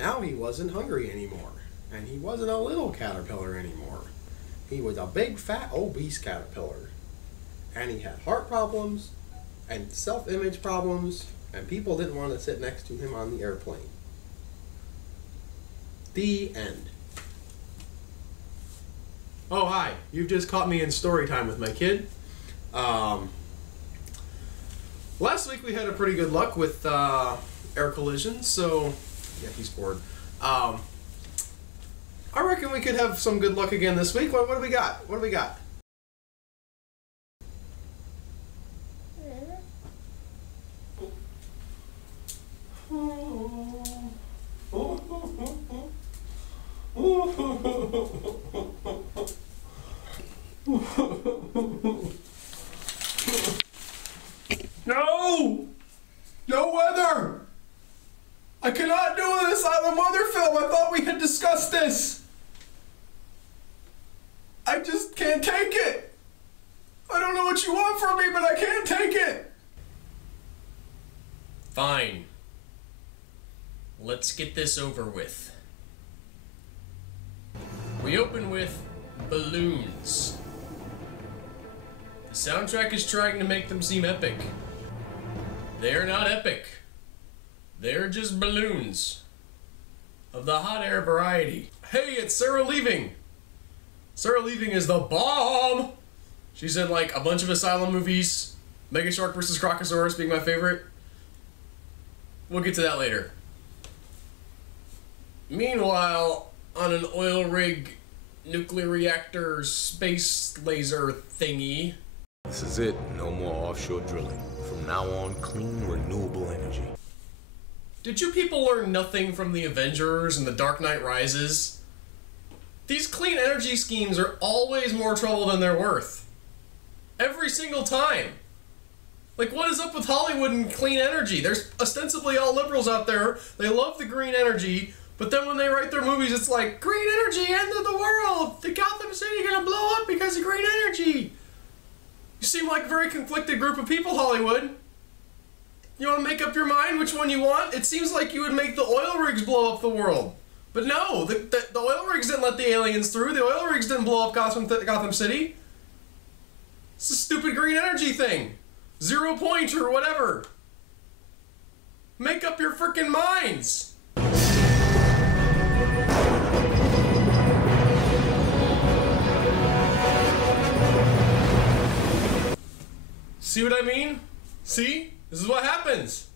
Now he wasn't hungry anymore, and he wasn't a little caterpillar anymore. He was a big, fat, obese caterpillar, and he had heart problems and self-image problems, and people didn't want to sit next to him on the airplane. The end. Oh, hi. You've just caught me in story time with my kid. Last week we had a pretty good luck with air collisions, so yeah, he's bored. I reckon we could have some good luck again this week. What do we got? What do we got? No! No weather! I cannot do an Asylum weather film. I thought we had discussed this. I just can't take it. I don't know what you want from me, but I can't take it. Fine. Let's get this over with. We open with balloons. The soundtrack is trying to make them seem epic. They're not epic. They're just balloons. Of the hot air variety. Hey, it's Sarah Leaving! Sarah Leaving is the bomb! She's in like a bunch of Asylum movies. Mega Shark vs. Crocosaurus being my favorite. We'll get to that later. Meanwhile, on an oil rig, nuclear reactor, space laser thingy. This is it. No more offshore drilling. From now on, clean, renewable energy. Did you people learn nothing from the Avengers and the Dark Knight Rises? These clean energy schemes are always more trouble than they're worth. Every single time. Like, what is up with Hollywood and clean energy? There's ostensibly all liberals out there. They love the green energy, but then when they write their movies, it's like, green energy, end of the world! The Gotham City gonna blow up because of green energy! You seem like a very conflicted group of people, Hollywood. You want to make up your mind which one you want? It seems like you would make the oil rigs blow up the world. But no, the oil rigs didn't let the aliens through. The oil rigs didn't blow up Gotham City. It's a stupid green energy thing. 0 point or whatever. Make up your frickin' minds. See what I mean? See? This is what happens.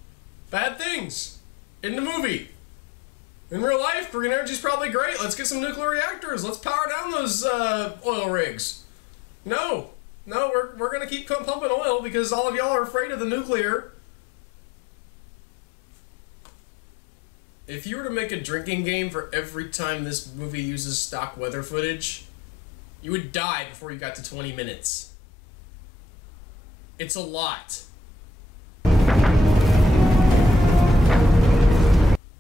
Bad things. In the movie. In real life, green energy's probably great. Let's get some nuclear reactors. Let's power down those oil rigs. No. No, we're gonna keep pumping oil because all of y'all are afraid of the nuclear. If you were to make a drinking game for every time this movie uses stock weather footage, you would die before you got to 20 minutes. It's a lot.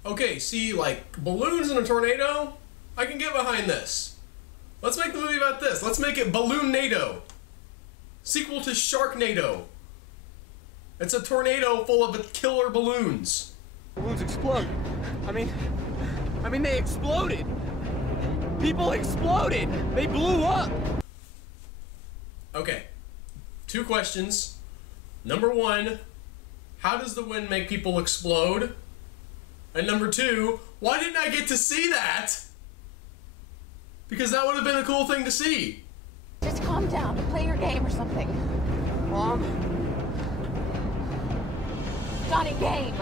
Okay, see, like, balloons in a tornado? I can get behind this. Let's make the movie about this. Let's make it Balloon-nado. Sequel to Sharknado. It's a tornado full of killer balloons. Balloons explode. I mean, they exploded. People exploded. They blew up. Okay. 2 questions. Number 1, how does the wind make people explode? And number 2, why didn't I get to see that? Because that would have been a cool thing to see. Just calm down and play your game or something. Mom? Johnny, game!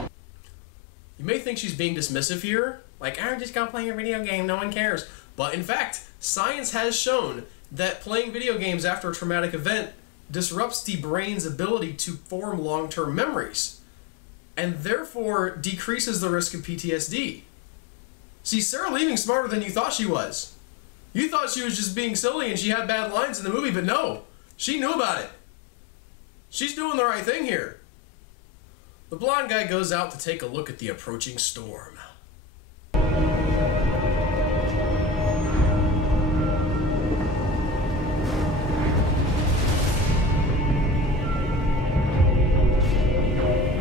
You may think she's being dismissive here. Like, I'm just gonna play a video game, no one cares. But in fact, science has shown that playing video games after a traumatic event disrupts the brain's ability to form long-term memories, and therefore decreases the risk of PTSD. See, Sarah Leaving's smarter than you thought she was. You thought she was just being silly and she had bad lines in the movie, but no, she knew about it. She's doing the right thing here. The blonde guy goes out to take a look at the approaching storm.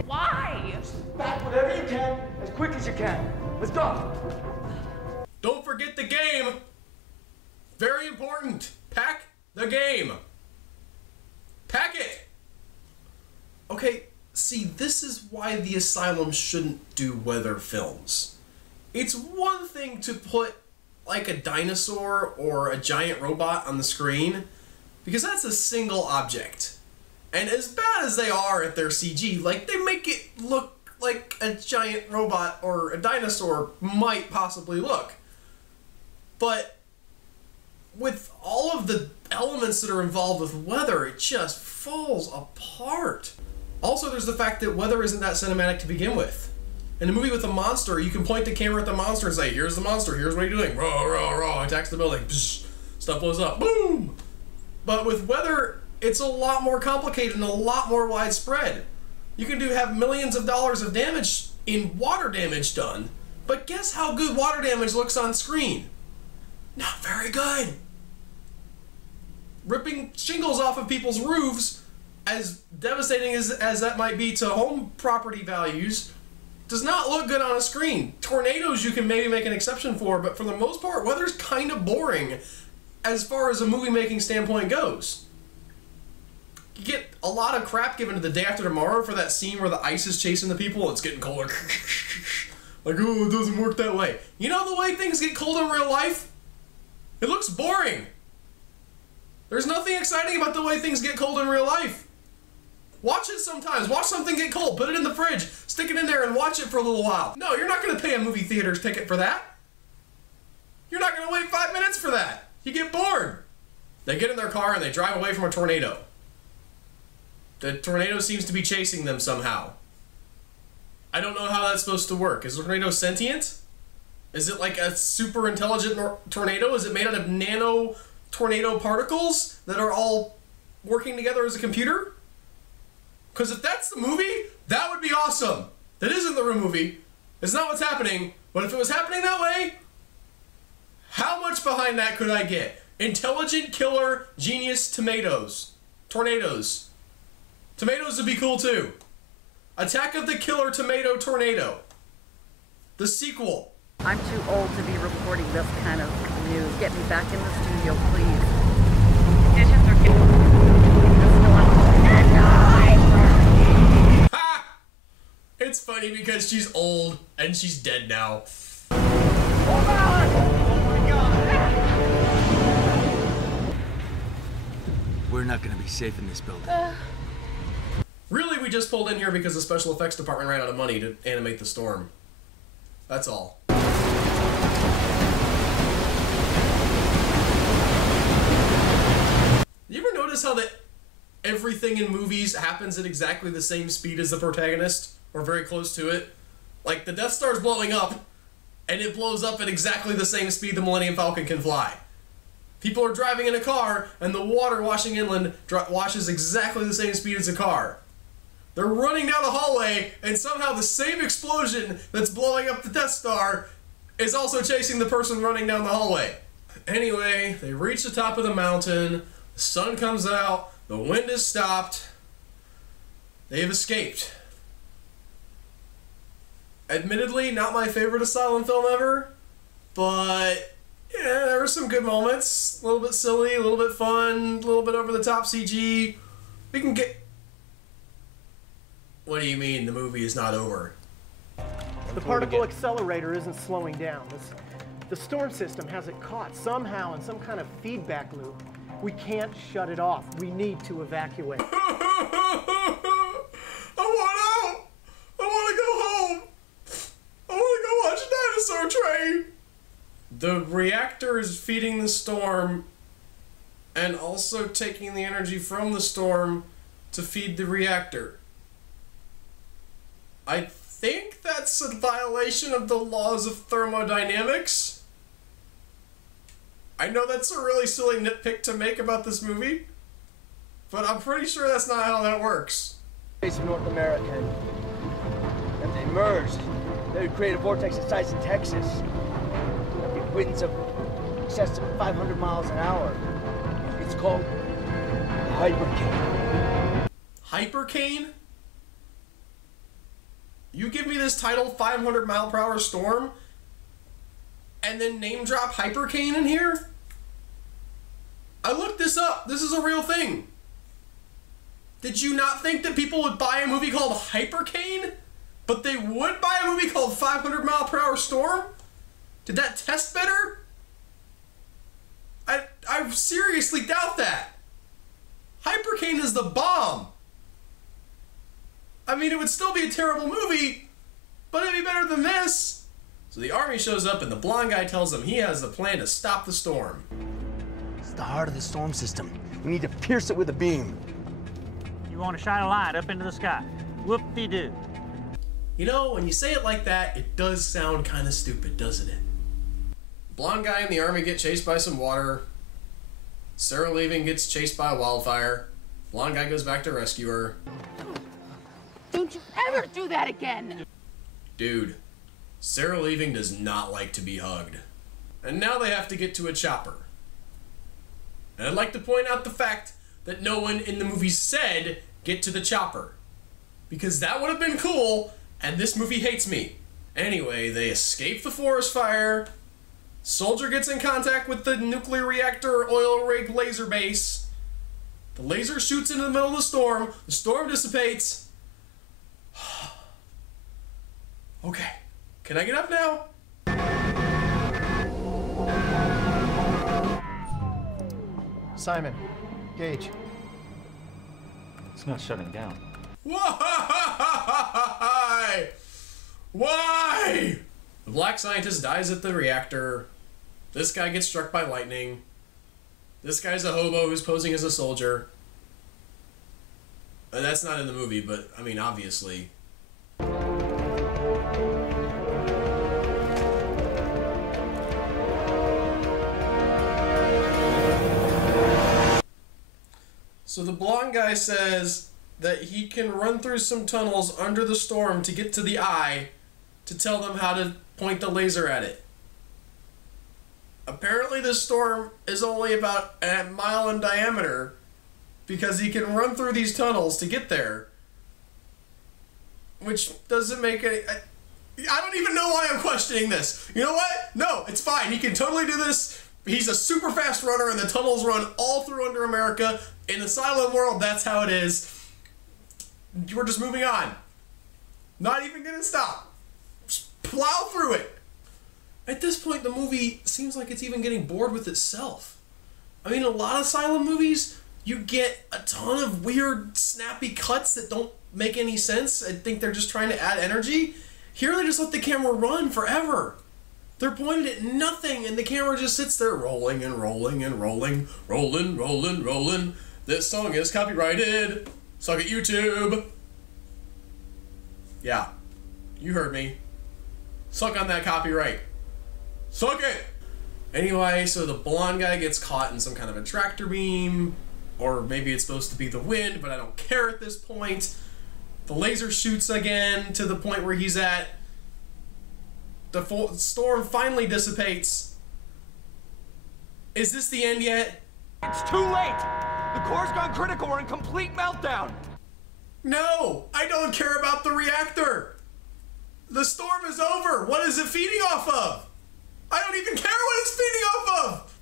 Why? Back whatever you can, as quick as as you can. Let's go. Don't forget the game. Very important. Pack the game. Pack it. Okay, see, this is why the Asylum shouldn't do weather films. It's one thing to put like a dinosaur or a giant robot on the screen, because that's a single object. And as bad as they are at their CG, like, they make it look like a giant robot or a dinosaur might possibly look. But with all of the elements that are involved with weather, it just falls apart. Also, there's the fact that weather isn't that cinematic to begin with. In a movie with a monster, you can point the camera at the monster and say, here's the monster, here's what you're doing, raw, raw, raw, attacks the building, psh, stuff blows up, boom! But with weather, it's a lot more complicated and a lot more widespread. You can have millions of dollars of damage in water damage done, but guess how good water damage looks on screen? Not very good. Ripping shingles off of people's roofs, as devastating as that might be to home property values, does not look good on a screen. Tornadoes you can maybe make an exception for, but for the most part, weather's kind of boring as far as a movie-making standpoint goes. You get a lot of crap given to The Day After Tomorrow for that scene where the ice is chasing the people and it's getting colder. Like, oh, it doesn't work that way. You know the way things get cold in real life? It looks boring. There's nothing exciting about the way things get cold in real life. Watch it sometimes. Watch something get cold. Put it in the fridge. Stick it in there and watch it for a little while. No, you're not going to pay a movie theater ticket for that. You're not going to wait 5 minutes for that. You get bored. They get in their car and they drive away from a tornado. The tornado seems to be chasing them somehow. I don't know how that's supposed to work. Is the tornado sentient? Is it like a super intelligent tornado? Is it made out of nano tornado particles that are all working together as a computer? Because if that's the movie, that would be awesome. That isn't the real movie. It's not what's happening. But if it was happening that way, how much behind that could I get? Intelligent killer genius tomatoes. Tornadoes. Tomatoes would be cool too. Attack of the Killer Tomato Tornado. The sequel. I'm too old to be reporting this kind of news. Get me back in the studio, please. Conditions are getting... Ha! It's funny because she's old and she's dead now. Hold on! Oh my God! We're not gonna be safe in this building. Really, we just pulled in here because the special effects department ran out of money to animate the storm. That's all. You ever notice how everything in movies happens at exactly the same speed as the protagonist? Or very close to it? Like, the Death Star's blowing up, and it blows up at exactly the same speed the Millennium Falcon can fly. People are driving in a car, and the water washing inland washes exactly the same speed as a car. They're running down a hallway, and somehow the same explosion that's blowing up the Death Star is also chasing the person running down the hallway. Anyway, they reach the top of the mountain, the sun comes out, the wind has stopped, they have escaped. Admittedly, not my favorite Asylum film ever, but yeah, there were some good moments. A little bit silly, a little bit fun, a little bit over the top CG. We can get... What do you mean the movie is not over? The particle accelerator isn't slowing down. The storm system has it caught somehow in some kind of feedback loop. We can't shut it off. We need to evacuate. I want out! I want to go home! I want to go watch Dinosaur Train! The reactor is feeding the storm and also taking the energy from the storm to feed the reactor. I think that's a violation of the laws of thermodynamics. I know that's a really silly nitpick to make about this movie, but I'm pretty sure that's not how that works. Of North America, and they merged. They would create a vortex the size of Texas. There'd be winds of excess of 500 miles an hour. It's called Hypercane. Hypercane? You give me this title, 500 mile per hour storm, and then name drop Hypercane in here? I looked this up. This is a real thing. Did you not think that people would buy a movie called Hypercane, but they would buy a movie called 500 mile per hour storm? Did that test better? I seriously doubt that. Hypercane is the bomb. I mean, it would still be a terrible movie, but it'd be better than this. So the army shows up and the blonde guy tells them he has the plan to stop the storm. It's the heart of the storm system. We need to pierce it with a beam. You want to shine a light up into the sky. Whoop-de-doo. You know, when you say it like that, it does sound kind of stupid, doesn't it? Blonde guy and the army get chased by some water. Sarah Leaving gets chased by a wildfire. Blonde guy goes back to rescue her. Don't you ever do that again! Dude, Sarah Leaving does not like to be hugged. And now they have to get to a chopper. And I'd like to point out the fact that no one in the movie said, get to the chopper. Because that would have been cool, and this movie hates me. Anyway, they escape the forest fire. Soldier gets in contact with the nuclear reactor oil rig laser base. The laser shoots into the middle of the storm dissipates. Okay, can I get up now? Simon, Gage. It's not shutting down. Why? Why? The black scientist dies at the reactor. This guy gets struck by lightning. This guy's a hobo who's posing as a soldier. That's not in the movie, but, I mean, obviously. So the blonde guy says that he can run through some tunnels under the storm to get to the eye to tell them how to point the laser at it. Apparently this storm is only about a mile in diameter because he can run through these tunnels to get there. Which doesn't make any... I don't even know why I'm questioning this. You know what? No, it's fine. He can totally do this. He's a super fast runner and the tunnels run all through under America. In Asylum world, that's how it is. We're just moving on. Not even gonna stop. Just plow through it. At this point, the movie seems like it's even getting bored with itself. I mean, a lot of Asylum movies, you get a ton of weird, snappy cuts that don't make any sense. I think they're just trying to add energy. Here, they just let the camera run forever. They're pointed at nothing, and the camera just sits there rolling and rolling and rolling, rolling, rolling, rolling. This song is copyrighted. Suck it, YouTube. Yeah, you heard me. Suck on that copyright. Suck it! Anyway, so the blonde guy gets caught in some kind of a tractor beam, or maybe it's supposed to be the wind, but I don't care at this point. The laser shoots again to the point where he's at. The storm finally dissipates. Is this the end yet? It's too late! The core's gone critical. We're in complete meltdown. No! I don't care about the reactor! The storm is over! What is it feeding off of? I don't even care what it's feeding off of!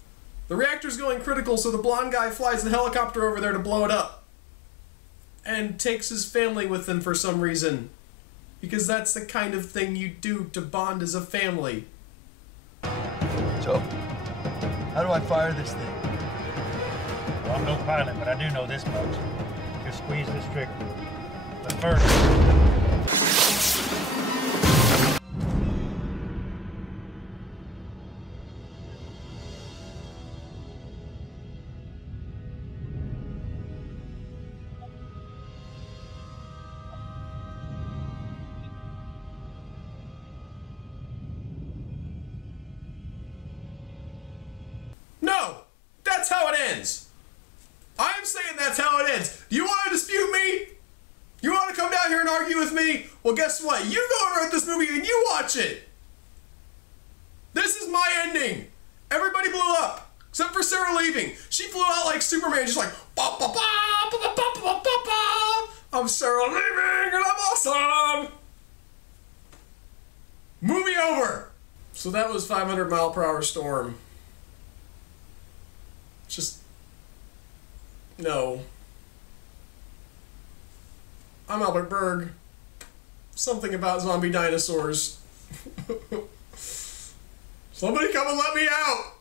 The reactor's going critical, so the blonde guy flies the helicopter over there to blow it up. And takes his family with him for some reason. Because that's the kind of thing you do to bond as a family. So, how do I fire this thing? Well, I'm no pilot, but I do know this much. Just squeeze this trigger. But first... No! That's how it ends! I'm saying that's how it ends. Do you want to dispute me? You want to come down here and argue with me? Well, guess what? You go and write this movie and you watch it! This is my ending! Everybody blew up! Except for Sarah Leaving. She flew out like Superman, just like, ba ba ba, ba ba ba ba ba ba. I'm Sarah Leaving and I'm awesome! over! So that was 500 mile per hour storm. Just... no. I'm Albert Berg. Something about zombie dinosaurs. Somebody come and let me out!